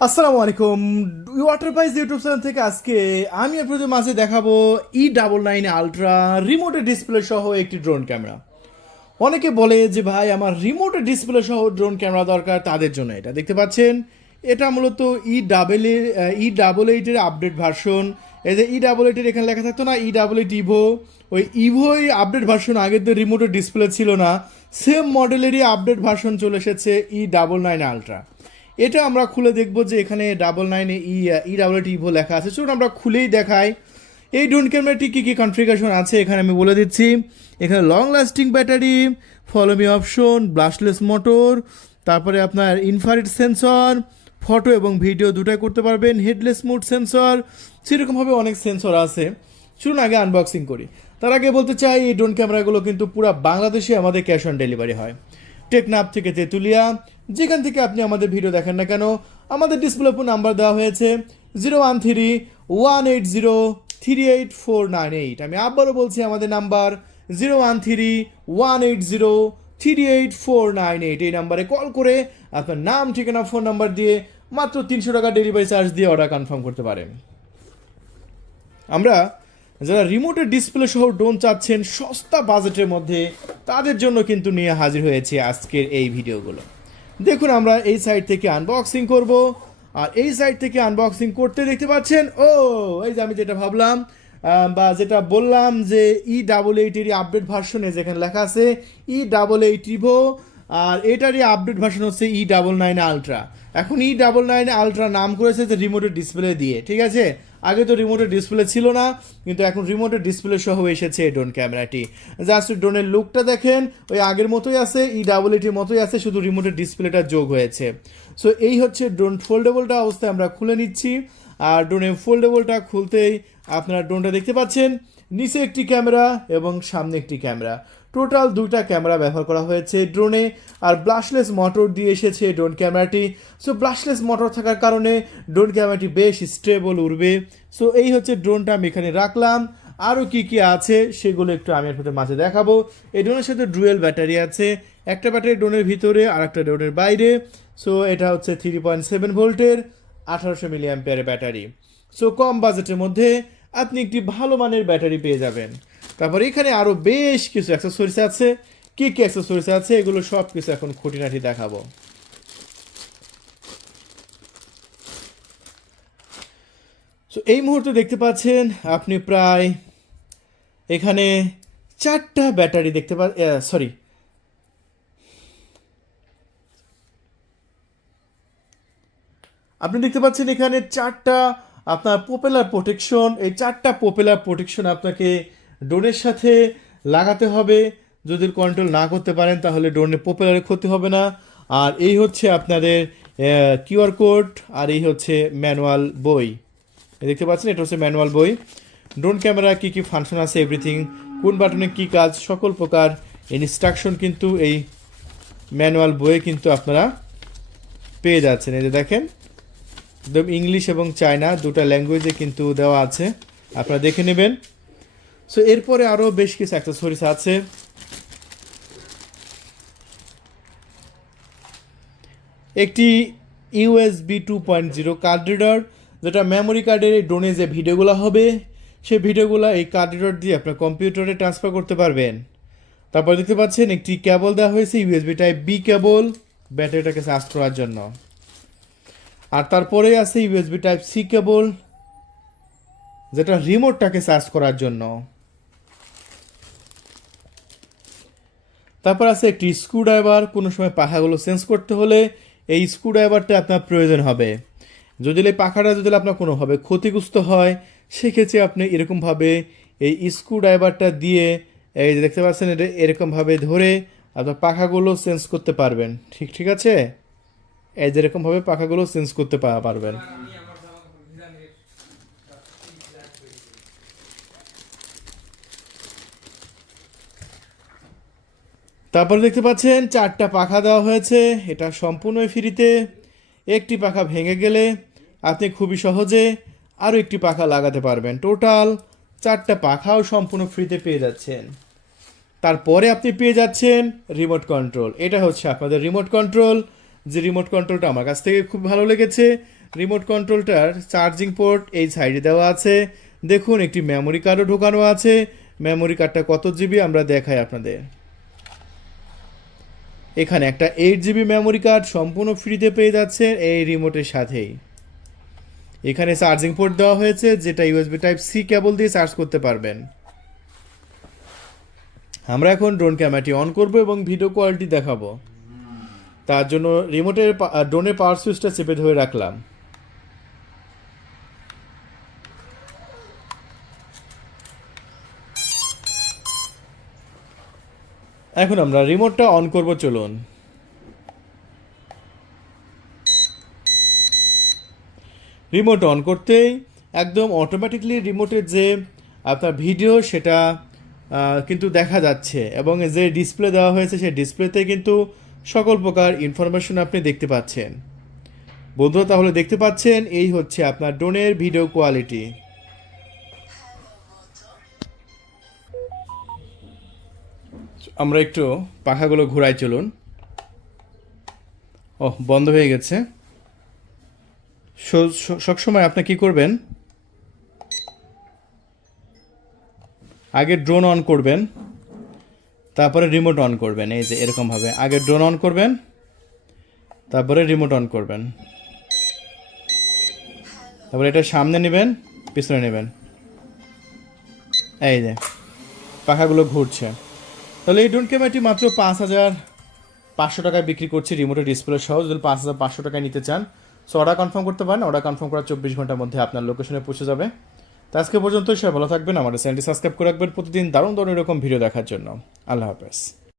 আসসালামু আলাইকুম। ওয়াটারপ্রাইজ YouTube channel থেকে আজকে আমি আপনাদের মাঝে দেখাবো E99 আলট্রা রিমোটের ডিসপ্লে সহ একটি ড্রোন ক্যামেরা। অনেকে বলে যে ভাই আমার রিমোটের ডিসপ্লে সহ ড্রোন ক্যামেরা দরকার, তাদের জন্য এটা দেখতে পাচ্ছেন। এটা মূলত E88 এর আপডেট ভার্সন। এই যে E88 এর এখানে লেখা থাকতো না E88 ইভো, ওই ইভোই আপডেট ভার্সন। আগের তো রিমোটের ডিসপ্লে ছিল না, সেম মডেলেরই আপডেট ভার্সন চলে এসেছে E99 আলট্রা। এটা আমরা খুলে দেখব যে এখানে 99 E88 ইভো লেখা আছে। চলুন আমরা খুলেই দেখাই এই ড্রোন ক্যামেরাটি কী কী কনফিগারেশন আছে এখানে আমি বলে দিচ্ছি। এখানে long lasting battery, follow me option, ব্লাস্টলেস motor, তারপরে আপনার ইনফ্রারেড সেন্সর, ফটো এবং ভিডিও দুটাই করতে পারবেন, হেডলেস মোড সেন্সর, সেরকমভাবে অনেক সেন্সর আছে। চলুন আগে আনবক্সিং করি। তার আগে বলতে চাই এই ড্রোন ক্যামেরাগুলো কিন্তু পুরো বাংলাদেশে আমাদের ক্যাশ অন ডেলিভারি হয়। টেকনাফ থেকে তেঁতুলিয়া, যেখান থেকে আপনি আমাদের ভিডিও দেখেন না কেন, আমাদের ডিসপ্লে উপর নাম্বার দেওয়া হয়েছে 013-180-38498। আমি আবারও বলছি আমাদের নাম্বার 013-180-38498। এই নাম্বারে কল করে আপনার নাম, ঠিকানা, ফোন নাম্বার দিয়ে মাত্র 300 টাকা ডেলিভারি চার্জ দিয়ে অর্ডার কনফার্ম করতে পারেন। আমরা যারা রিমোটের ডিসপ্লে সহ ড্রোন চাচ্ছেন সস্তা বাজেটের মধ্যে, তাদের জন্য কিন্তু নিয়ে হাজির হয়েছে আজকের এই ভিডিওগুলো। দেখুন আমরা এই সাইড থেকে আনবক্সিং করব, আর এই সাইড থেকে আনবক্সিং করতে দেখতে পাচ্ছেন এই যে আমি যেটা ভাবলাম বা যেটা বললাম যে E88 এর আপডেট ভার্সনে যেখানে লেখা আছে E88 ইভো, আর এটারই আপডেট ভার্সন হচ্ছে E99 আলট্রা। এখন E99 আলট্রা নাম করেছে যে রিমোটের ডিসপ্লে দিয়ে, ঠিক আছে। আগে তো রিমোটের ডিসপ্লে ছিল না, কিন্তু এখন রিমোটের ডিসপ্লে সহ এসেছে এই ড্রোন ক্যামেরাটি। জাস্ট ড্রোনের লুকটা দেখেন, ওই আগের মতোই আছে, E88 মতোই আছে, শুধু রিমোটের ডিসপ্লেটা যোগ হয়েছে। সো এই হচ্ছে ড্রোন ফোল্ডেবলটা অবস্থায় আমরা খুলে নিচ্ছি। আর ড্রোনের ফোল্ডেবলটা খুলতেই আপনারা ড্রোনটা দেখতে পাচ্ছেন, নিচে একটি ক্যামেরা এবং সামনে একটি ক্যামেরা, টোটাল দুইটা ক্যামেরা ব্যবহার করা হয়েছে ড্রোনে। আর ব্লাস্টলেস মোটর দিয়ে এসেছে ড্রোন ক্যামেরাটি। সো ব্লাস্টলেস মোটর থাকার কারণে ড্রোন ক্যামেরাটি বেশ স্টেবল উড়বে। সো এই হচ্ছে ড্রোনটা আমি এখানে রাখলাম। আরও কি কি আছে সেগুলো একটু আমি আপনাদের মাঝে দেখাবো। এই ড্রোনের সাথে ডুয়েল ব্যাটারি আছে, একটা ব্যাটারি ড্রোনের ভিতরে আর একটা ড্রোনের বাইরে। সো এটা হচ্ছে 3.7 ভোল্টের 1800 মিলি অ্যাম্পিয়ারের ব্যাটারি। সো কম বাজেটের মধ্যে আপনি একটি ভালো মানের ব্যাটারি পেয়ে যাবেন। তারপর এখানে আরও বেশ কিছু অ্যাক্সেসরিজ আছে। কী কী অ্যাক্সেসরিজ আছে এগুলো সব কিছু এখন খুঁটিনাটি দেখাবো। সো এই মুহূর্তে দেখতে পাচ্ছেন আপনি প্রায় এখানে 4টা ব্যাটারি দেখতে সরি আপনি দেখতে পাচ্ছেন এখানে 4টা আপনার পপুলার প্রোটেকশন। এই 4টা পপুলার প্রোটেকশন আপনাকে ড্রোনের সাথে লাগাতে হবে। যদি কন্ট্রোল না করতে পারেন তাহলে ড্রোনের পপুলারের ক্ষতি হবে না। আর এই হচ্ছে আপনাদের কিউআর কোড, আর এই হচ্ছে ম্যানুয়াল বই। দেখতে পাচ্ছেন এটা হচ্ছে ম্যানুয়াল বই। ড্রোন ক্যামেরা কী কী ফাংশন আছে, এভরিথিং, কোন বাটনে কী কাজ, সকল প্রকার ইনস্ট্রাকশন কিন্তু এই ম্যানুয়াল বইয়ে কিন্তু আপনারা পেয়ে যাচ্ছেন। এই যে দেখেন, একদম ইংলিশ এবং চায়না দুটো ল্যাঙ্গুয়েজে কিন্তু দেওয়া আছে, আপনারা দেখে নেবেন। সো এরপরে আরও বেশ কিছু অ্যাক্সেসরিজ আছে। একটি USB 2.0 কার্ড রিডার, যেটা মেমোরি কার্ডের এই ড্রোনে যে ভিডিওগুলো হবে সেই ভিডিওগুলো এই কার্ড রিডার দিয়ে আপনার কম্পিউটারে ট্রান্সফার করতে পারবেন। তারপর দেখতে পাচ্ছেন একটি কেবল দেওয়া হয়েছে, USB টাইপ B কেবল, ব্যাটারিটাকে চার্জ করার জন্য। আর তারপরে আছে USB টাইপ C কেবল, যেটা রিমোটটাকে চার্জ করার জন্য। তারপর আছে একটি স্ক্রুড্রাইভার, কোনো সময় পাখাগুলো চেঞ্জ করতে হলে এই স্ক্রুড্রাইভারটা আপনার প্রয়োজন হবে। যদি এই পাখাটা যদি আপনার কোনোভাবে ক্ষতিগ্রস্ত হয়, সেক্ষেত্রে আপনি এরকমভাবে এই স্ক্রুড্রাইভারটা দিয়ে এই যে দেখতে পাচ্ছেন এটা এরকমভাবে ধরে আপনার পাখাগুলো চেঞ্জ করতে পারবেন। ঠিক আছে, এই যেরকমভাবে পাখাগুলো চেঞ্জ করতে পারবেন। তারপরে দেখতে পাচ্ছেন 4টা পাখা দেওয়া হয়েছে, এটা সম্পূর্ণ ফ্রিতে। একটি পাখা ভেঙে গেলে আপনি খুবই সহজে আরও একটি পাখা লাগাতে পারবেন। টোটাল 4টা পাখাও সম্পূর্ণ ফ্রিতে পেয়ে যাচ্ছেন। তারপরে আপনি পেয়ে যাচ্ছেন রিমোট কন্ট্রোল। এটা হচ্ছে আপনাদের রিমোট কন্ট্রোল, যে রিমোট কন্ট্রোলটা আমার কাছ থেকে খুব ভালো লেগেছে। রিমোট কন্ট্রোলটার চার্জিং পোর্ট এই সাইডে দেওয়া আছে। দেখুন একটি মেমোরি কার্ডও ঢোকানো আছে। মেমোরি কার্ডটা কত জিবি আমরা দেখাই আপনাদের। এখানে একটা 8 GB মেমোরি কার্ড সম্পূর্ণ ফ্রিতে পেয়ে যাচ্ছেন এই রিমোটের সাথেই। এখানে চার্জিং পোর্ট দেওয়া হয়েছে, যেটা ইউএসবি টাইপ সি কেবল দিয়ে চার্জ করতে পারবেন। আমরা এখন ড্রোন ক্যামেরাটি অন করব এবং ভিডিও কোয়ালিটি দেখাবো। তার জন্য রিমোটের ড্রোনের পাওয়ার সুইচটা চেপে ধরে রাখলাম। এখন আমরা রিমোটটা অন করব, চলুন। রিমোট অন করতেই একদম অটোমেটিকলি রিমোটের যে আপনার ভিডিও সেটা কিন্তু দেখা যাচ্ছে, এবং যে ডিসপ্লে দেওয়া হয়েছে সেই ডিসপ্লেতে কিন্তু সকল প্রকার ইনফরমেশন আপনি দেখতে পাচ্ছেন। বন্ধুরা তাহলে দেখতে পাচ্ছেন এই হচ্ছে আপনার ড্রোনের ভিডিও কোয়ালিটি। আমরা একটু পাখাগুলো ঘোরাই, চলুন। বন্ধ হয়ে গেছে। সবসময় আপনি কি করবেন, আগে ড্রোন অন করবেন, তারপরে রিমোট অন করবেন। এই যে এরকমভাবে আগে ড্রোন অন করবেন, তারপরে রিমোট অন করবেন। তারপরে এটা সামনে নেবেন, পিছনে নেবেন। এই যে পাখাগুলো ঘুরছে। তাহলে এই ড্রোন ক্যামেরাটি মাত্র 5,500 টাকায় বিক্রি করছি, রিমোটের ডিসপ্লে সহ। যদি 5,500 টাকায় নিতে চান, সো অর্ডার কনফার্ম করতে পারেন। অর্ডার কনফার্ম করার 24 ঘন্টার মধ্যে আপনার লোকেশনে পৌঁছে যাবে। তো আজকে পর্যন্ত সবাই ভালো থাকবেন, আমাদের চ্যানেলটি সাবস্ক্রাইব করে রাখবেন প্রতিদিন দারুণ দারুণ এরকম ভিডিও দেখার জন্য। আল্লাহ হাফেজ।